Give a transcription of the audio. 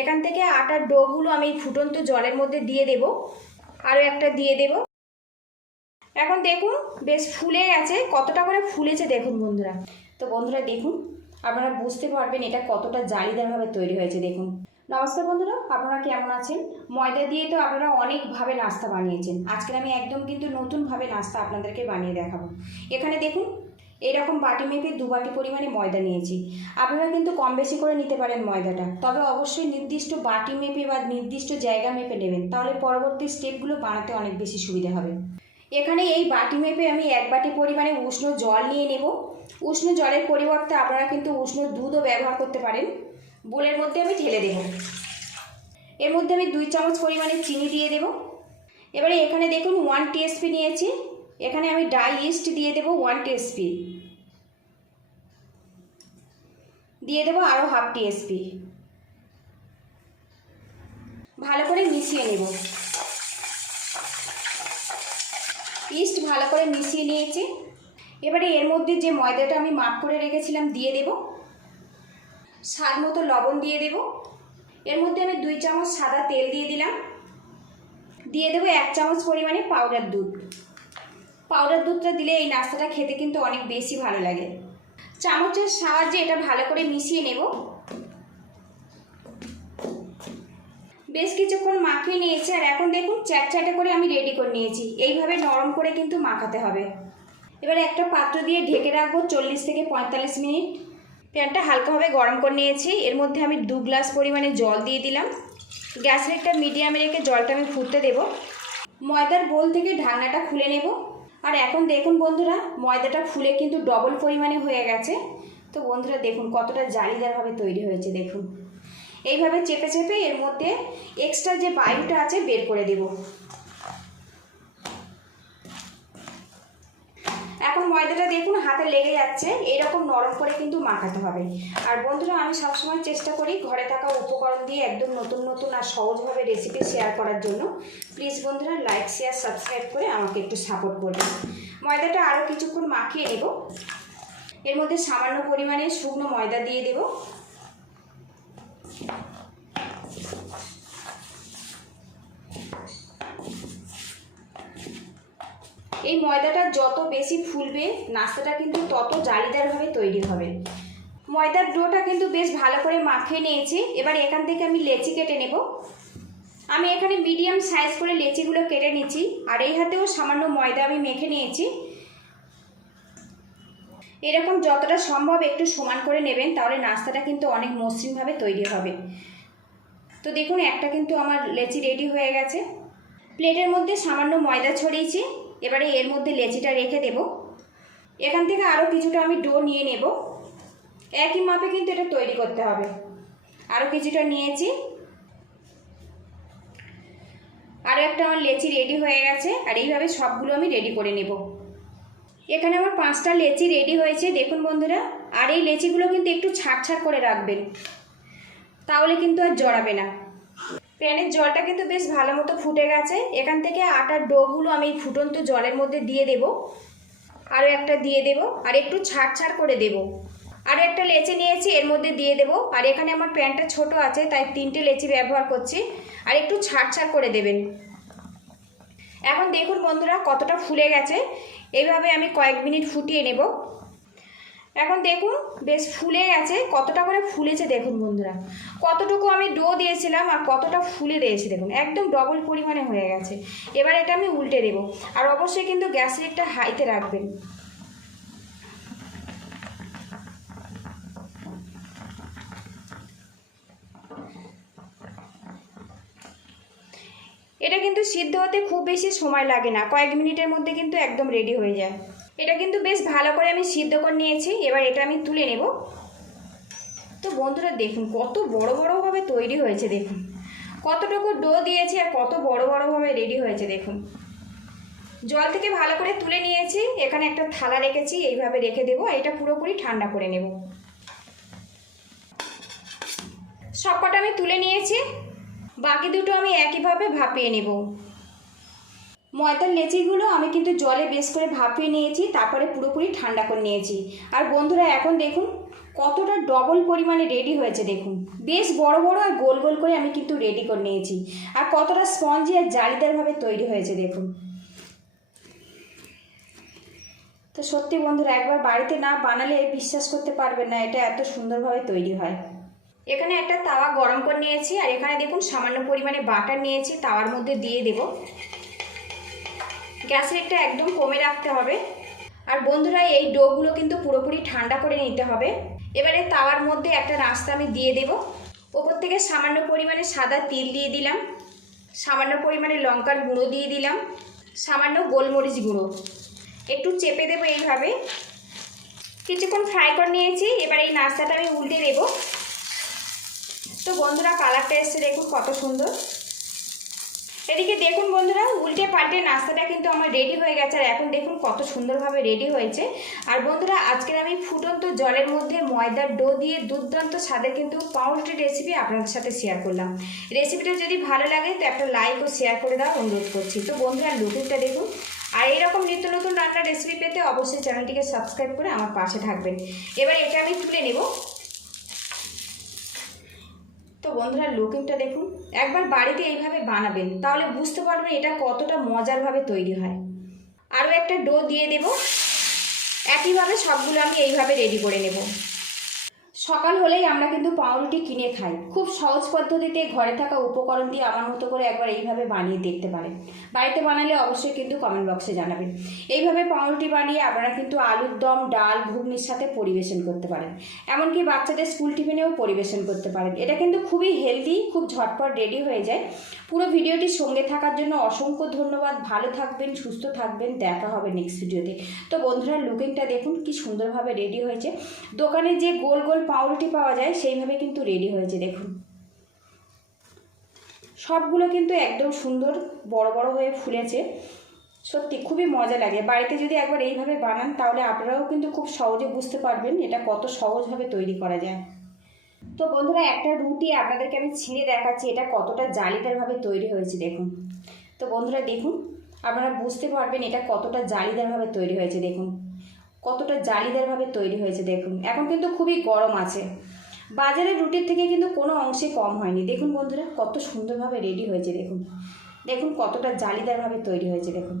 এখান থেকে আটার ডোগুলো আমি ফুটন্ত জলের মধ্যে দিয়ে দেব। আরও একটা দিয়ে দেব। এখন দেখুন, বেশ ফুলে গেছে। কতটা করে ফুলেছে দেখুন বন্ধুরা। তো বন্ধুরা দেখুন, আপনারা বুঝতে পারবেন এটা কতটা জালিদারভাবে তৈরি হয়েছে দেখুন। নমস্কার বন্ধুরা, আপনারা কেমন আছেন? ময়দা দিয়ে তো আপনারা অনেকভাবে নাস্তা বানিয়েছেন। আজকে আমি একদম কিন্তু নতুনভাবে নাস্তা আপনাদেরকে বানিয়ে দেখাবো। এখানে দেখুন এরকম বাটি মেপে দু বাটি পরিমাণে ময়দা নিয়েছি। আপনারা কিন্তু কম বেশি করে নিতে পারেন ময়দাটা। তবে অবশ্যই নির্দিষ্ট বাটি মেপে বা নির্দিষ্ট জায়গা মেপে নেবেন, তাহলে পরবর্তী স্টেপগুলো বানাতে অনেক বেশি সুবিধা হবে। এখানে এই বাটি মেপে আমি এক বাটি পরিমাণে উষ্ণ জল নিয়ে নেব। উষ্ণ জলের পরিবর্তে আপনারা কিন্তু উষ্ণ দুধও ব্যবহার করতে পারেন। বোলের মধ্যে আমি ঢেলে দেব। এর মধ্যে আমি দুই চামচ পরিমাণে চিনি দিয়ে দেব। এবারে এখানে দেখুন ওয়ান টিএসপি নিয়েছি। এখানে আমি ডাই ইস্ট দিয়ে দেব ওয়ান টিএসপি দিয়ে দেবো আরও হাফ টিএসপি ভালো করে মিশিয়ে নেব। ইস্ট ভালো করে মিশিয়ে নিয়েছি। এবারে এর মধ্যে যে ময়দাটা আমি মাপ করে রেখেছিলাম দিয়ে দেব। স্বাদ মতো লবণ দিয়ে দেব। এর মধ্যে আমি দুই চামচ সাদা তেল দিয়ে দিলাম। দিয়ে দেবো এক চামচ পরিমাণে পাউডার দুধ। পাউডার দুধটা দিলে এই নাস্তাটা খেতে কিন্তু অনেক বেশি ভালো লাগে। চামচের সাহায্যে এটা ভালো করে মিশিয়ে নেব। বেশ কিছুক্ষণ মাখিয়ে নিয়েছি আর এখন দেখুন চ্যাটচ্যাটে করে আমি রেডি করে নিয়েছি। এইভাবে নরম করে কিন্তু মাখাতে হবে। এবার একটা পাত্র দিয়ে ঢেকে রাখব চল্লিশ থেকে পঁয়তাল্লিশ মিনিট। প্যানটা হালকাভাবে গরম করে নিয়েছি। এর মধ্যে আমি দু গ্লাস পরিমাণে জল দিয়ে দিলাম। গ্যাস রেটটা মিডিয়ামে রেখে জলটা আমি ফুটতে দেবো। ময়দার বোল থেকে ঢাকনাটা খুলে নেব। আর এখন দেখুন বন্ধুরা, ময়দাটা ফুলে কিন্তু ডবল পরিমাণে হয়ে গেছে। তো বন্ধুরা দেখুন কতটা জালিদারভাবে তৈরি হয়েছে, দেখুন। এইভাবে চেপে চেপে এর মধ্যে এক্সট্রা যে বায়ুটা আছে বের করে দেব। এখন ময়দাটা দেখুন, হাতে লেগে যাচ্ছে। এরকম নরম করে কিন্তু মাখাতে হবে। আর বন্ধুরা, আমি সবসময় চেষ্টা করি ঘরে থাকা উপকরণ দিয়ে একদম নতুন নতুন আর সহজভাবে রেসিপি শেয়ার করার জন্য। প্লিজ বন্ধুরা লাইক শেয়ার সাবস্ক্রাইব করে আমাকে একটু সাপোর্ট করবেন। ময়দাটা আরও কিছুক্ষণ মাখিয়ে নেব। এর মধ্যে সামান্য পরিমাণে শুকনো ময়দা দিয়ে দেবো। এই ময়দাটা যত বেশি ফুলবে, নাস্তাটা কিন্তু তত জালিদারভাবে তৈরি হবে। ময়দার ডোটা কিন্তু বেশ ভালো করে মাখিয়ে নিয়েছি। এবার এখান থেকে আমি লেচি কেটে নেব। আমি এখানে মিডিয়াম সাইজ করে লেচিগুলো কেটে নিচ্ছি। আর এই হাতেও সামান্য ময়দা আমি মেখে নিয়েছি। এরকম যতটা সম্ভব একটু সমান করে নেবেন, তাহলে নাস্তাটা কিন্তু অনেক মসৃণভাবে তৈরি হবে। তো দেখুন, একটা কিন্তু আমার লেচি রেডি হয়ে গেছে। প্লেটের মধ্যে সামান্য ময়দা ছড়িয়েছি। এবারে এর মধ্যে লেচিটা রেখে দেব। এখান থেকে আরও কিছুটা আমি ডো নিয়ে নেব। একই মাপে কিন্তু এটা তৈরি করতে হবে। আরও কিছুটা নিয়েছি। আরও একটা আমার লেচি রেডি হয়ে গেছে, আর এইভাবে সবগুলো আমি রেডি করে নেব। এখানে আমার পাঁচটা লেচি রেডি হয়েছে। দেখুন বন্ধুরা, আর এই লেচিগুলো কিন্তু একটু ছাড় ছাড় করে রাখবেন। তাহলে কিন্তু আর জড়াবে না। প্যানের জলটা কিন্তু বেশ ভালো মতো ফুটে গেছে। এখান থেকে আটার ডোগুলো আমি ফুটন্ত জলের মধ্যে দিয়ে দেব। আরও একটা দিয়ে দেব আর একটু ছাড় ছাড় করে দেব। আর একটা লেচি নিয়েছি, এর মধ্যে দিয়ে দেব। আর এখানে আমার প্যানটা ছোট আছে, তাই তিনটে লেচি ব্যবহার করছি। আর একটু ছাড় ছাড় করে দেবেন। এখন দেখুন বন্ধুরা কতটা ফুলে গেছে। এইভাবে আমি কয়েক মিনিট ফুটিয়ে নেব। এখন দেখুন, বেশ ফুলে গেছে। কতটা করে ফুলেছে দেখুন বন্ধুরা। কতটুকু আমি ডো দিয়েছিলাম আর কতটা ফুলে দিয়েছি দেখুন। একদম ডবল পরিমাণে হয়ে গেছে। এবার এটা আমি উল্টে দেবো। আর অবশ্যই কিন্তু গ্যাস রেটটা হাইতে রাখবেন। এটা কিন্তু সিদ্ধ হতে খুব বেশি সময় লাগে না। কয়েক মিনিটের মধ্যে কিন্তু একদম রেডি হয়ে যায়। এটা কিন্তু বেশ ভালো করে আমি সিদ্ধ করে নিয়েছি, এবার এটা আমি তুলে নেব। তো বন্ধুরা দেখুন, কত বড় বড়ভাবে তৈরি হয়েছে, দেখুন। কতটুকু ডো দিয়েছে আর কত বড় বড়ভাবে রেডি হয়েছে, দেখুন। জল থেকে ভালো করে তুলে নিয়েছি, এখানে একটা থালা রেখেছি, এইভাবে রেখে দেবো এটা পুরোপুরি ঠান্ডা করে নেব। সবকটা আমি তুলে নিয়েছি, বাকি দুটো আমি একইভাবে ভাপিয়ে নেব। ময়দার লেচিগুলো আমি কিন্তু জলে বেশ করে ভাপিয়ে নিয়েছি, তারপরে পুরোপুরি ঠান্ডা করে নিয়েছি। আর বন্ধুরা, এখন দেখুন কতটা ডবল পরিমাণে রেডি হয়েছে, দেখুন। বেশ বড় বড় আর গোল গোল করে আমি কিন্তু রেডি করে নিয়েছি। আর কতটা স্পঞ্জি আর জালিদারভাবে তৈরি হয়েছে, দেখুন। তো সত্যি বন্ধুরা, একবার বাড়িতে না বানালে বিশ্বাস করতে পারবেন না, এটা এত সুন্দরভাবে তৈরি হয়। এখানে একটা তাওয়া গরম করে নিয়েছি, আর এখানে দেখুন সামান্য পরিমাণে বাটার নিয়েছি, তাওয়ার মধ্যে দিয়ে দেব। গ্যাস রেটটা একদম কমে রাখতে হবে। আর বন্ধুরা, এই ডোগুলো কিন্তু পুরোপুরি ঠান্ডা করে নিতে হবে। এবারে তাওয়ার মধ্যে একটা নাস্তা আমি দিয়ে দেব। ওপর থেকে সামান্য পরিমাণে সাদা তিল দিয়ে দিলাম। সামান্য পরিমাণে লঙ্কার গুঁড়ো দিয়ে দিলাম। সামান্য গোলমরিচ গুঁড়ো। একটু চেপে দেবো এইভাবে। কিছুক্ষণ ফ্রাই করে নিয়েছি। এবার এই নাস্তাটা আমি উল্টে দেবো। তো বন্ধুরা, কালারটা এসছে দেখুন কত সুন্দর। এদিকে দেখুন বন্ধুরা পাল্টে নাস্তাটা কিন্তু আমার রেডি হয়ে গেছে। আর এখন দেখুন কত সুন্দরভাবে রেডি হয়েছে। আর বন্ধুরা, আজকের আমি ফুটন্ত জলের মধ্যে ময়দার ডো দিয়ে দুর্দান্ত স্বাদের কিন্তু পাউরুটির রেসিপি আপনাদের সাথে শেয়ার করলাম। রেসিপিটা যদি ভালো লাগে, তো একটা লাইক ও শেয়ার করে দেওয়ার অনুরোধ করছি। তো বন্ধুরা লুকিংটা দেখুন। আর এইরকম নিত্য নতুন রান্নার রেসিপি পেতে অবশ্যই চ্যানেলটিকে সাবস্ক্রাইব করে আমার পাশে থাকবেন। এবার এটা আমি তুলে নেব। তো বন্ধুরা লুকিংটা দেখুন। একবার বাড়িতে এইভাবে বানাবেন, তাহলে বুঝতে পারবেন এটা কতটা মজারভাবে তৈরি হয়। আরও একটা ডো দিয়ে দেব। একইভাবে সবগুলো আমি এইভাবে রেডি করে নেব। সকাল হলেই আমরা কিন্তু পাউরুটি কিনে খাই। খুব সহজ পদ্ধতিতে ঘরে থাকা উপকরণ দিয়ে আমার মতো করে একবার এইভাবে বানিয়ে দেখতে পারেন। বাড়িতে বানালে অবশ্যই কিন্তু কমেন্ট বক্সে জানাবেন। এইভাবে পাউরুটি বানিয়ে আপনারা কিন্তু আলুর দম, ডাল, ঘুগনির সাথে পরিবেশন করতে পারেন। এমনকি বাচ্চাদের স্কুল টিফিনেও পরিবেশন করতে পারেন। এটা কিন্তু খুবই হেলদি খুব ঝটপট রেডি হয়ে যায়। পুরো ভিডিওটির সঙ্গে থাকার জন্য অসংখ্য ধন্যবাদ। ভালো থাকবেন, সুস্থ থাকবেন। দেখা হবে নেক্সট ভিডিওতে তো। বন্ধুরা লুকিংটা দেখুন, কি সুন্দরভাবে রেডি হয়েছে। দোকানে যে গোল গোল পাউরুটি পাওয়া যায়, সেইভাবে কিন্তু রেডি হয়েছে, দেখুন। সবগুলো কিন্তু একদম সুন্দর, বড় বড় হয়ে ফুলেছে। সত্যি খুবই মজা লাগে। বাড়িতে যদি একবার এইভাবে বানান, তাহলে আপনারাও কিন্তু খুব সহজে বুঝতে পারবেন এটা কত সহজভাবে তৈরি করা যায়। তো বন্ধুরা, একটা রুটি আপনাদেরকে আমি ছিঁড়ে দেখাচ্ছি, এটা কতটা জালিদারভাবে তৈরি হয়েছে, দেখুন। তো বন্ধুরা, দেখুন, আপনারা বুঝতে পারবেন এটা কতটা জালিদারভাবে তৈরি হয়েছে, দেখুন। কতটা জালিদারভাবে তৈরি হয়েছে দেখুন। এখন কিন্তু খুবই গরম আছে। বাজারের রুটির থেকে কিন্তু কোনো অংশে কম হয়নি। দেখুন বন্ধুরা, কত সুন্দরভাবে রেডি হয়েছে দেখুন। দেখুন কতটা জালিদারভাবে তৈরি হয়েছে দেখুন।